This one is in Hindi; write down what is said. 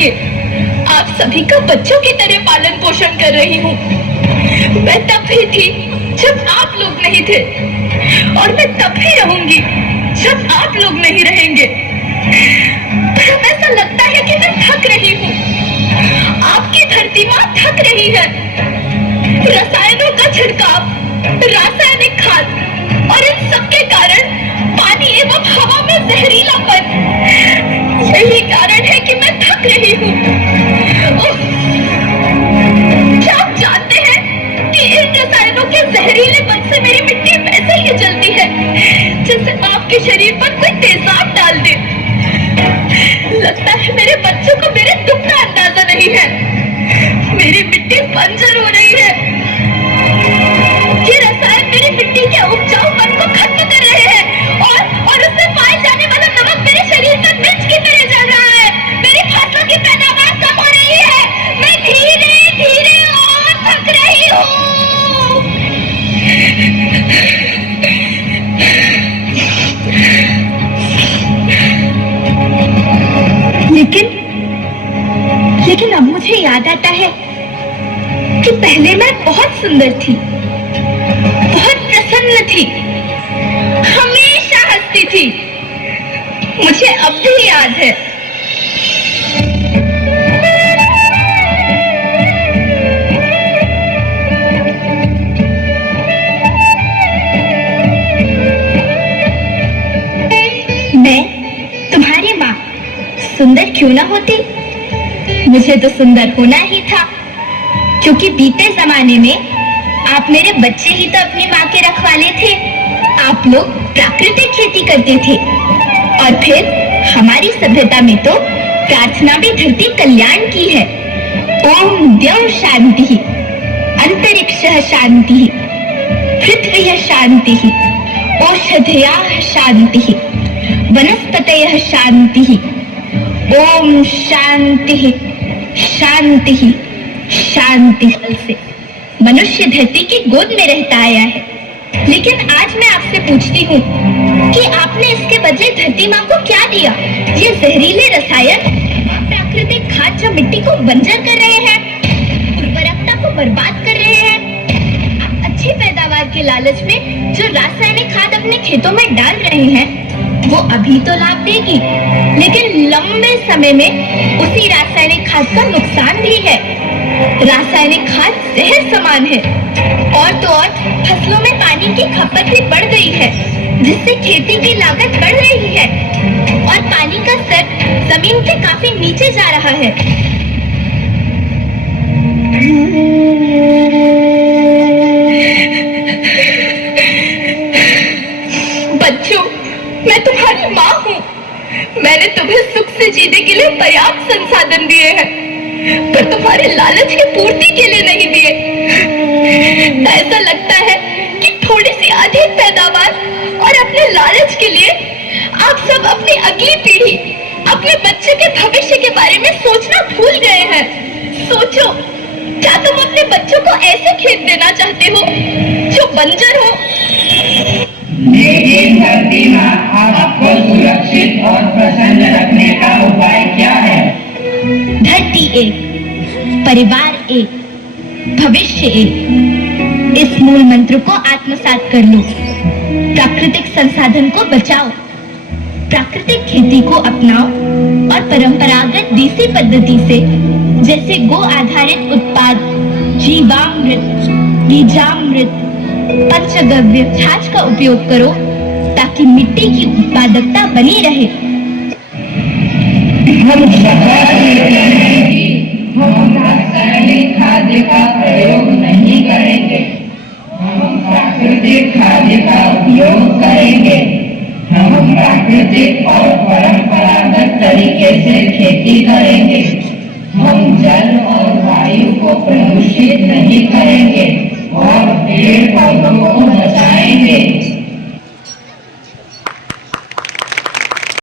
के आप सभी का बच्चों की तरह पालन पोषण कर रही हूँ। मैं तब भी थी जब आप लोग नहीं थे, और मैं तब भी रहूंगी जब आप लोग नहीं रहेंगे। पर अब ऐसा लगता है कि मैं थक रही हूँ। आपकी धरती माँ थक रही है। रसायनों का छिड़काव, रासायनिक खाद और इन सब के कारण पानी एवं हवा में जहरीलापन, यही कारण है कि मैं थक रही हूँ। क्या आप जानते हैं कि इन रसायनों के जहरीलेपन से मेरी मिट्टी वैसे ही जलती है जैसे आपके शरीर पर कोई तेजाब डाल दे। लगता है मेरे बच्चों को मेरे दुख का अंदाजा नहीं है। मेरी मिट्टी बंजर हो रही है। ये रसायन मेरी मिट्टी के उपजाऊपन को खत्म कर रहे हैं और उससे पाए जाने वाला नमक मेरे शरीर में मिर्च की तरह जल रहा है। मेरी फसलों की पैदावार कम हो रही है। मैं धीरे धीरे और थक रही हूँ। लेकिन अब मुझे याद आता है कि पहले मैं बहुत सुंदर थी, बहुत प्रसन्न थी, हमेशा हंसती थी। मुझे अब भी याद है। मैं तुम्हारी माँ सुंदर क्यों ना होती, मुझे तो सुंदर होना ही था, क्योंकि बीते जमाने में आप मेरे बच्चे ही तो अपनी माँ के रखवाले थे। आप लोग प्राकृतिक खेती करते थे, और फिर हमारी सभ्यता में तो प्रार्थना भी धरती कल्याण की है। ओम द्यौः शांति, अंतरिक्षः शांति, पृथ्वी शांति, औषधयः शांति, वनस्पतयः शांति। ओम शांति शांति शांति से मनुष्य धरती की गोद में रहता आया है। लेकिन आज मैं आपसे पूछती हूँ कि आपने इसके बदले धरती माँ को क्या दिया? ये जहरीले रसायन, प्राकृतिक खाद जो मिट्टी को बंजर कर रहे हैं, उर्वरकता को बर्बाद कर रहे हैं। आप अच्छी पैदावार के लालच में जो रासायनिक खाद अपने खेतों में डाल रहे हैं, वो अभी तो लाभ देगी, लेकिन लंबे समय में उसी रासायनिक खाद का नुकसान भी है। रासायनिक खाद जहर समान है, और तो और फसलों में पानी की खपत भी बढ़ गई है, जिससे खेती की लागत बढ़ रही है और पानी का स्तर जमीन के काफी नीचे जा रहा है। बच्चों, मैं तुम्हारी माँ हूँ। मैंने तुम्हें सुख से जीने के लिए पर्याप्त संसाधन दिए हैं, पर तुम्हारे लालच की पूर्ति के लिए नहीं दिए। ऐसा लगता है कि थोड़ी सी अधिक पैदावार और अपने लालच के लिए आप सब अपनी अगली पीढ़ी, अपने बच्चे के भविष्य के बारे में सोचना भूल गए हैं। सोचो, क्या तुम अपने बच्चों को ऐसे खेत देना चाहते हो जो बंजर हो? लेकिन धरती माँ आपको सुरक्षित और प्रसन्न रखने का उपाय क्या है? धरती एक, परिवार एक, भविष्य एक। इस मूल मंत्र को आत्मसात कर लो। प्राकृतिक संसाधन को बचाओ, प्राकृतिक खेती को अपनाओ और परंपरागत देसी पद्धति से, जैसे गो आधारित उत्पाद, जीवामृत, बीजामृत, पंचगव्य, छाछ का उपयोग करो, ताकि मिट्टी की उत्पादकता बनी रहे। हम रासायनिक खाद्य का प्रयोग नहीं करेंगे। हम प्राकृतिक खाद्य का उपयोग करेंगे। हम प्राकृतिक और परंपरागत तरीके से खेती करेंगे। हम जल और वायु को प्रदूषित नहीं करेंगे और पेड़ पौधों को